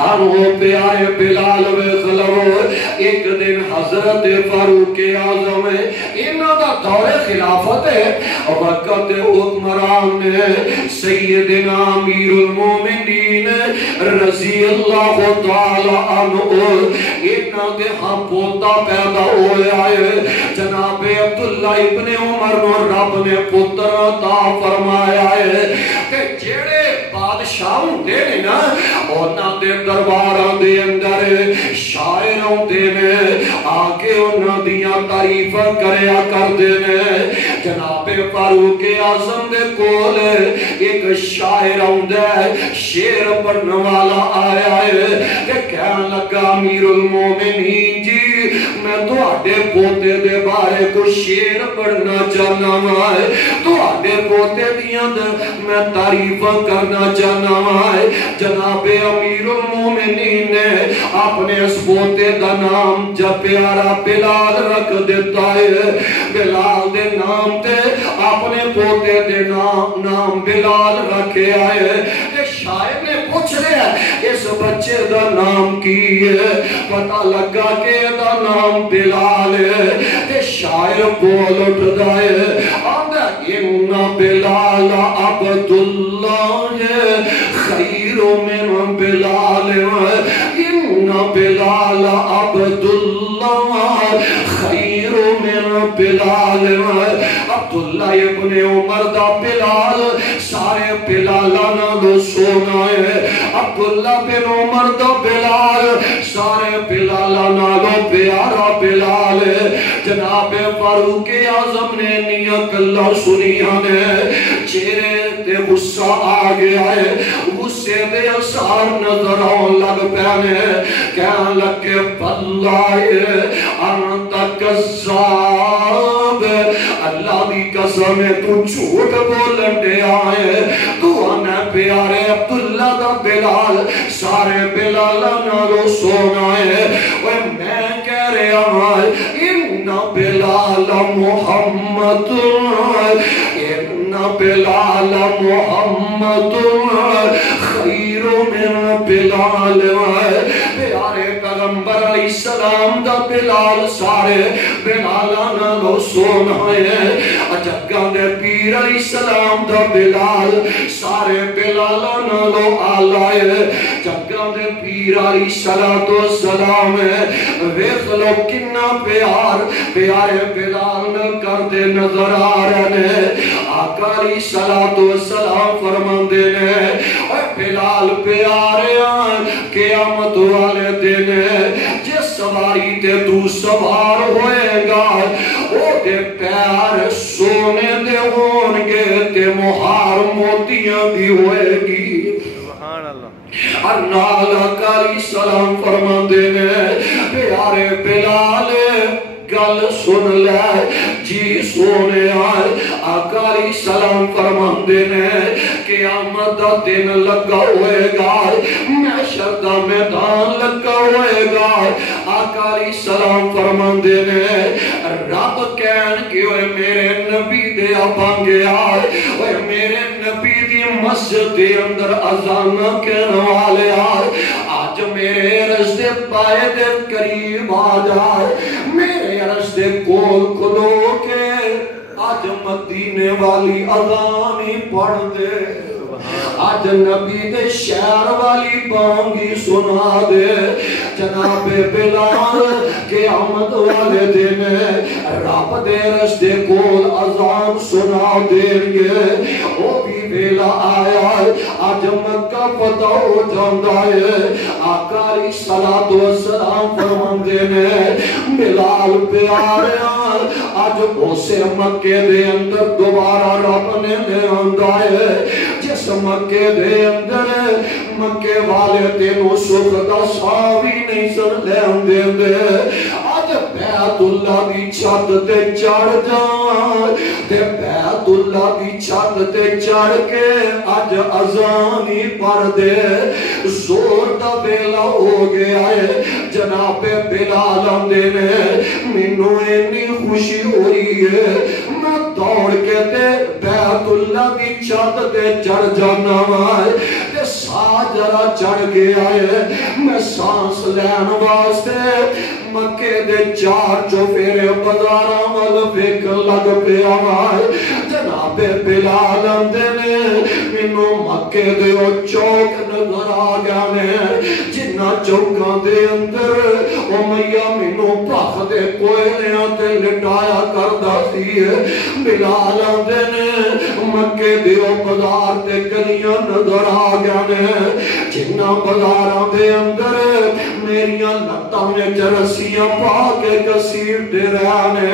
آنو پیارے بلال ویخلو ایک دن حضرت فاروق اعظم انہوں دا دور خلافت ہے وقت حکمران سیدنا امیر المومنین رضی اللہ تعالی عنہ انہوں دے ہاں پوتا پیدا ہویا ہے جناب عبداللہ ابن عمر نو رب نے پتر عطا فرمایا ہے کہ جیڑے بادشاہوں دے نا اونا دے درباراں دے اندر شاعروں دے نے آگے اونا دیاں تعریف کریا کر دے نے جناب فاروق اعظم دے کول ایک شاعر آندا شعر پڑھنے والا آیا ہے کہ کہنے لگا امیر المومنین جی میں تواڈے پوتے دے بارے کو شعر پڑھنا چاہنا ہے تواڈے پوتے دیاں میں تعریف کرنا چاہنا ہے جناب امیر المومنین نے اپنے اس پوتے دا نام جا پیارا بلال رکھ دیتا ہے بلال دے نام تے اپنے پوتے دے نام بلال رکھے آئے کہ شاعر نے پوچھ رہا ہے اس بچے دا نام کی ہے پتہ لگا کہ دا نام بلال ہے کہ شاعر بول اٹھ دائے آندہ انہا بلال عبداللہ خیر من بلال انہا بلال عبداللہ خیر من بلال عبداللہ ابن عمر دا بلال سارے بلالانہ دو سونا ہے عبداللہ بن عمر دا بلال سارے بلالانہ دو پیارا بلال ہے جناب فاروق اعظم نے نیت اللہ سنیا نے چہرے تے غصہ آ گیا ہے غصے دے اثار نظر آن لگ پیانے کہاں لگے باللہ انت کذاب اللہ دی قسم ہے تو جھوٹ بولن دے آئے تو انا پیارے عبداللہ دا بلال سارے بلالانہ دو سونا ہے میں کہہ رہا ہوں ان بلال محمد ان بلال محمد خیر من بلال پیارے پیغمبر علیہ السلام دا بلال سارے بلالانہ دو سونا ہے جگہ دے پیر علیہ السلام دا بلال سارے بلالانہ دو آلائے جگہ دے پیر علیہ السلام ہے ویخ لو کنہ پیارے بلال میں کرتے نظر آ رہے ہیں آقا علیہ السلام فرمان دینے اے بلال پیارے آن قیامت والے دینے جس سواری تے تو سوار ہوئے گا او دے پیر سونے دے ہونگے تے مہار موتیاں بھی ہوئے گی سبحان اللہ ارنال آقا علیہ السلام فرمان دینے پیارے بلال گل سن لے جی سونے آئے آقا علیہ السلام فرمان دینے قیامت دا دن لگا ہوئے گا محشر دا میدان لگا ہوئے گا آقا علیہ السلام فرمان دینے رب کہن کہ اوہ میرے نبی دے آپانگے آئے اوہ میرے نبی دی مسجد دے اندر اذان کہنے والے آئے آج میرے رزد پائے دے قریب آ جائے میرے رزد کول کھلو کے آج مدینے والی اذانی پڑھ دے آج نبی دے شہر والی بانگی سنا دے جناب بلال قیامت والے دن رب دے رشتے کول اذان سنا دیں گے وہ بھی بیلا آیا آج مکہ پتہ ہو جاندہ ہے آقا علیہ السلام فرمان دینے بلال پیارے آج اسے مکہ دے اندر دوبارہ رب نے دے آندہ ہے جس مکہ دے اندر مکہ والے تینوں سکھ دا ساوی نہیں سن لے اندے دے آج بیت اللہ دی چھت تے چڑھ جائے تے بیت اللہ دی چھت تے چڑھ کے آج ازانی پڑھ دے زور دا بیلا ہو گیا ہے جناب بلال اندے نے منو اینی خوشی ہوئی ہے میں دوڑ کے تے بیت اللہ دی چھت تے چڑھ جانا ہے سا جرا چڑھ گیا ہے میں سانس لین واسطے مکے دے چار چوفیرے بازاراں ول ویکھ لگ پیا جناب بلال آندے نے مینوں مکے دے او چوک نظر آ گیا نے جنہ چوکاں دے اندر او میاں مینوں بخ دے کوئلیاں تے لٹایا کردا سی بلال آندے نے مکے دے او بازار تے گلیاں نظر آ گیا نے جنہ بازاراں دے اندر میریاں لتاں وچ رسیاں پا کے کسیر دے رہے نے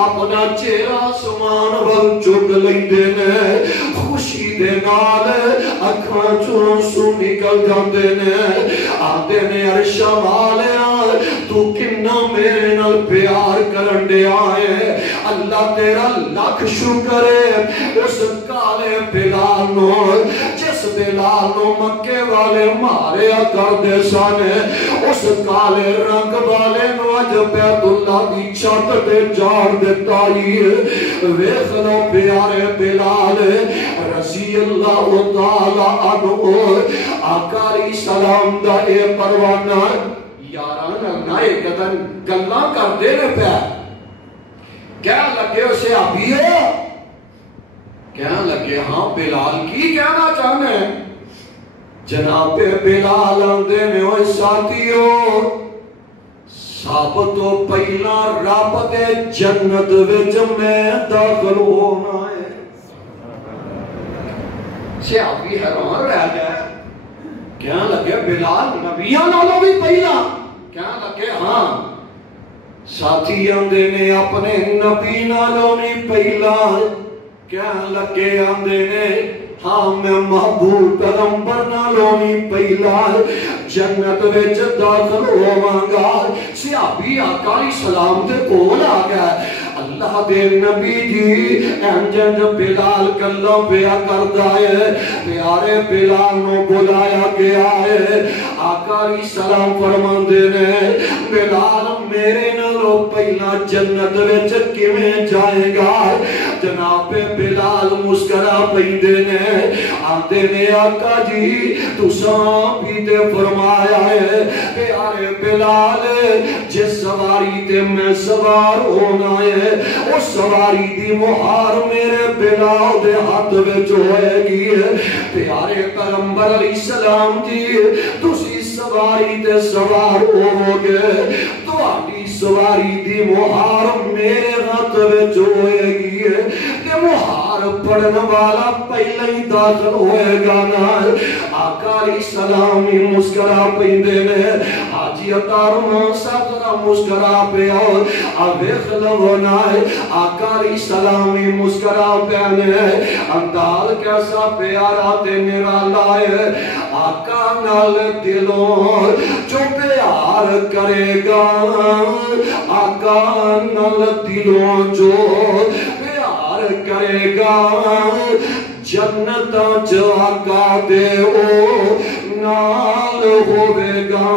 اپنا چہرہ سمان ول چک لیندے نے خوشی دے نال اکھاں چوں سو نکل جاندے نے آندے نے عرش والیاں تو کنا میرے نال پیار کرن دیا ہے اللہ تیرا لاکھ شکر ہے اس کالے بلال نو جس بلال نو مکے والے ماریا کر دے سن اس کالے رنگ والے نو اج بیت اللہ دی چھت تے جاڑ دیتا ہی ویکھ لو پیارے بلال رضی اللہ تعالی عنہ آقا علیہ السلام دا اے پروانہ یاران نائے قدن گلاں کر دے رہے پہ کیا لگے اسے ابھی ہو کیا لگے ہاں بلال کی کہنا چاہنے جناب بلال آندے میں ہوئے ساتھیو سب تو پہلا رب دے جنت وچ میں داخل ہونا ہے صحابی حیران رہ گئے کیا لگے بلال نبیاں نالوں بھی پہلا کیا لگے ہاں ساتھی آندے نے اپنے نبی نالوں نہیں پہلا کیا لگے آندے نے ہاں میں محبوب پیغمبر نالوں نہیں پہلا جنت وچ داخل ہوواں صحابی آقا علیہ السلام دے کول آ گیا اللہ دے نبی جی انجن بلال کلہ پیا کردا ہے پیارے بلال نو بلایا گیا ہے آقا علیہ السلام فرماندے نے بلال میرے نالوں پہلا جنت وچ کیویں جائے گا جناب بلال مسکرا پیندے نے آندے نے آقا جی تساں بھی تے فرمایا ہے پیارے بلال جس سواری تے میں سوار ہونا ہے اس سواری دی مہار میرے بلال دے ہاتھ وچ ہوئے گی پیارے پیغمبر علیہ السلام جی تسی سواری تے سوار ہو گے تہاڈی سواری دی مہار میرے ہاتھ وچ ہوئے گی کہ مہار پڑھن والا پہلے ہی داخل ہوئے گا نا آقا علیہ السلام مسکرا پیندے نے حاجی اتاروں ساتھ مسکرا پہ ویکھ لو نا آقا علیہ السلام مسکرا پینے انداز کیسا پیارا تے نرالا ہے آقا نال دلوں جو پیار کرے گا آقا نال دلوں جو پیار کرے گا جنت جو آقا دے او نال ہوئے گا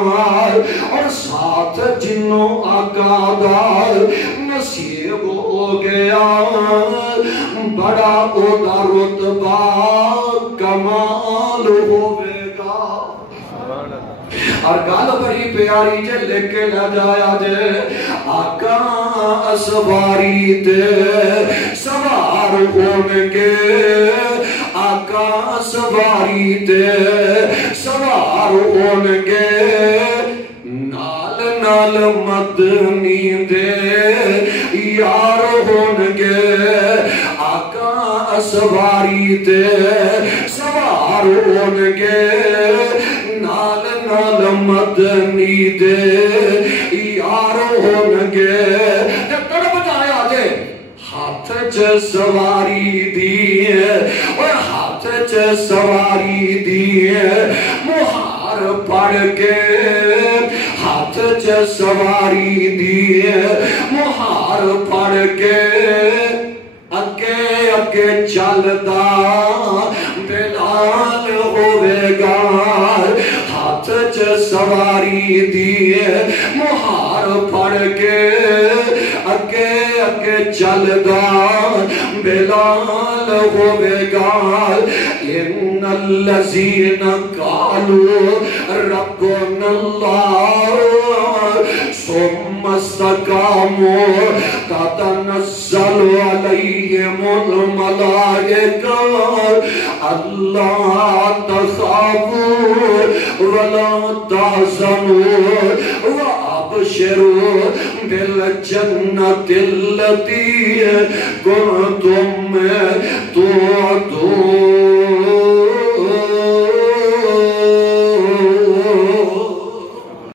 اور ساتھ جنوں آقا دار نصیب ہو گیا بڑا او دا رتبہ کمال ہوئے گا اور گال بڑی پیاری جے لے کے نہ جایا جے آقا اسواری تے سوار ہونگے آقا سواری تے سوار ہونگے نال نال مدنی دے یار ہونگے آقا سواری تے سوار ہونگے نال نال مدنی دے یار ہونگے تڑپ جایا جے ہاتھ چ سواری دی اور ہاتھ چ سواری دی مہار پڑھ کے ہاتھ چ سواری دی مہار پڑھ کے اگے اگے چلدا بلال ہوئے گا ہاتھ چ سواری دی مہار پڑھ کے اگے اگے چلدا بلال ہوے گا ان الذین قالوا ربنا اللہ ثم استقاموا تتنزل علیہم الملائکہ اللہ تخافوا ولا تحزنوا وابشروا بالجنة التي كنتم